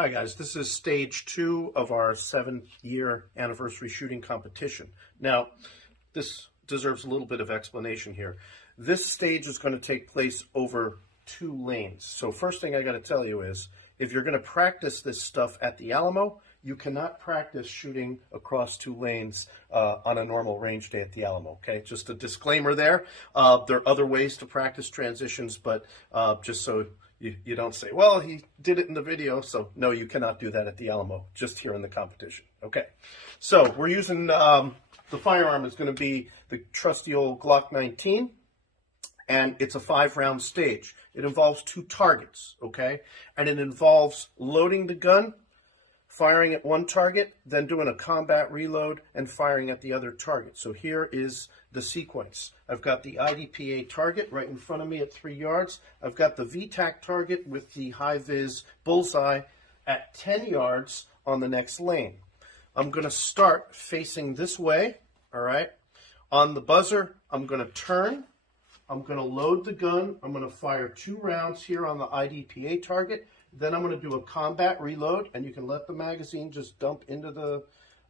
Hi guys, this is stage 2 of our 7th-year anniversary shooting competition. Now, this deserves a little bit of explanation here. This stage is going to take place over 2 lanes. So first thing I got to tell you is, if you're going to practice this stuff at the Alamo, you cannot practice shooting across 2 lanes on a normal range day at the Alamo, okay? Just a disclaimer there. There are other ways to practice transitions, but just so you don't say, well, he did it in the video, so no, you cannot do that at the Alamo, just here in the competition. Okay, so we're using, the firearm is going to be the trusty old Glock 19, and it's a 5-round stage. It involves 2 targets, okay? And it involves loading the gun, firing at one target, then doing a combat reload, and firing at the other target. So here is the sequence. I've got the IDPA target right in front of me at 3 yards. I've got the VTAC target with the high-vis bullseye at 10 yards on the next lane. I'm going to start facing this way, all right? On the buzzer, I'm going to turn. I'm going to load the gun. I'm going to fire 2 rounds here on the IDPA target. Then I'm going to do a combat reload, and you can let the magazine just dump into the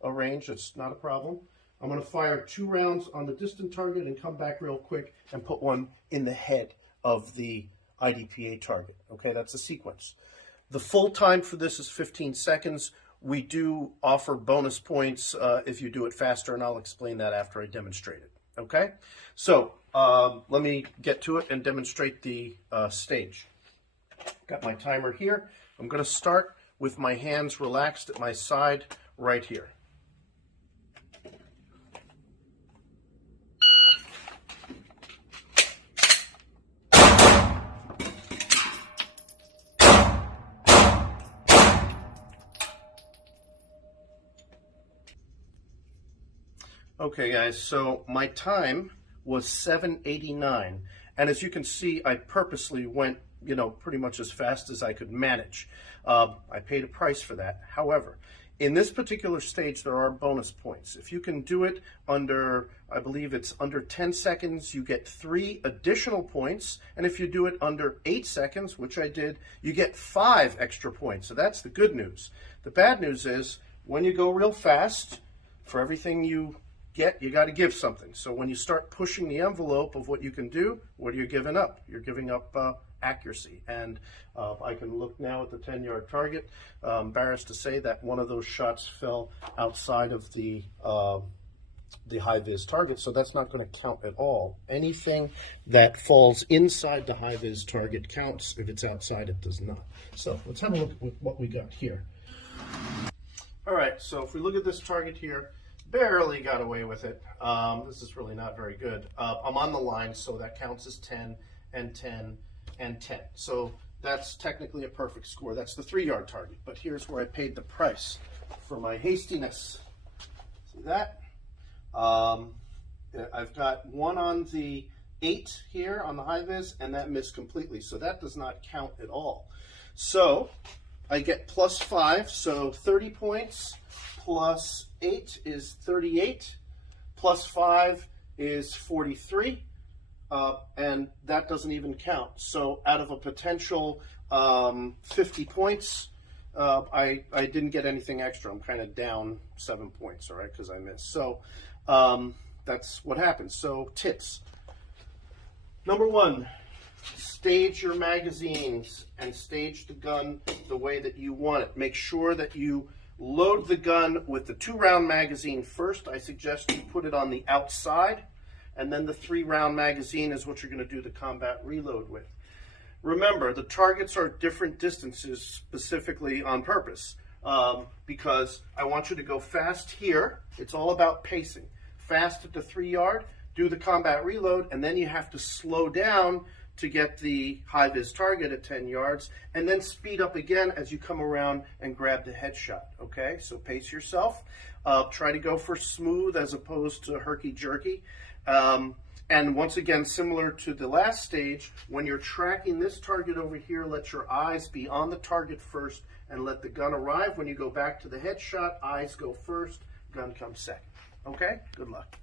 range. It's not a problem. I'm going to fire 2 rounds on the distant target and come back real quick and put one in the head of the IDPA target. Okay, that's the sequence. The full time for this is 15 seconds. We do offer bonus points if you do it faster, and I'll explain that after I demonstrate it. Okay, so let me get to it and demonstrate the stage. Got my timer here. I'm going to start with my hands relaxed at my side right here. Okay guys, so my time was 7:89, and as you can see, I purposely went pretty much as fast as I could manage. I paid a price for that. However, in this particular stage, there are bonus points. If you can do it under, I believe it's under 10 seconds, you get 3 additional points. And if you do it under 8 seconds, which I did, you get 5 extra points. So that's the good news. The bad news is, when you go real fast, for everything you get, you got to give something. So when you start pushing the envelope of what you can do, what are you giving up? You're giving up accuracy. And I can look now at the 10-yard target. Embarrassed to say that one of those shots fell outside of the high-vis target, so that's not going to count at all. Anything that falls inside the high-vis target counts. If it's outside, it does not. So let's have a look at what we got here. All right, so if we look at this target here, barely got away with it. This is really not very good. I'm on the line, so that counts as 10 and 10 and 10. So that's technically a perfect score. That's the 3-yard target. But here's where I paid the price for my hastiness. See that? I've got one on the 8 here on the high vis, and that missed completely. So that does not count at all. So I get plus 5, so 30 points. Plus 8 is 38, plus 5 is 43, and that doesn't even count. So out of a potential 50 points, I didn't get anything extra. I'm kind of down 7 points, all right, because I missed. So that's what happens. So tips. Number 1, stage your magazines and stage the gun the way that you want it. Make sure that you load the gun with the 2-round magazine first. I suggest you put it on the outside, and then the 3-round magazine is what you're going to do the combat reload with. Remember, the targets are different distances specifically on purpose, because I want you to go fast here. It's all about pacing. Fast at the 3-yard, do the combat reload, and then you have to slow down to get the high-vis target at 10 yards, and then speed up again as you come around and grab the headshot, okay? So pace yourself. Try to go for smooth as opposed to herky-jerky. And once again, similar to the last stage, when you're tracking this target over here, let your eyes be on the target first and let the gun arrive. When you go back to the headshot, eyes go first, gun comes second. Okay? Good luck.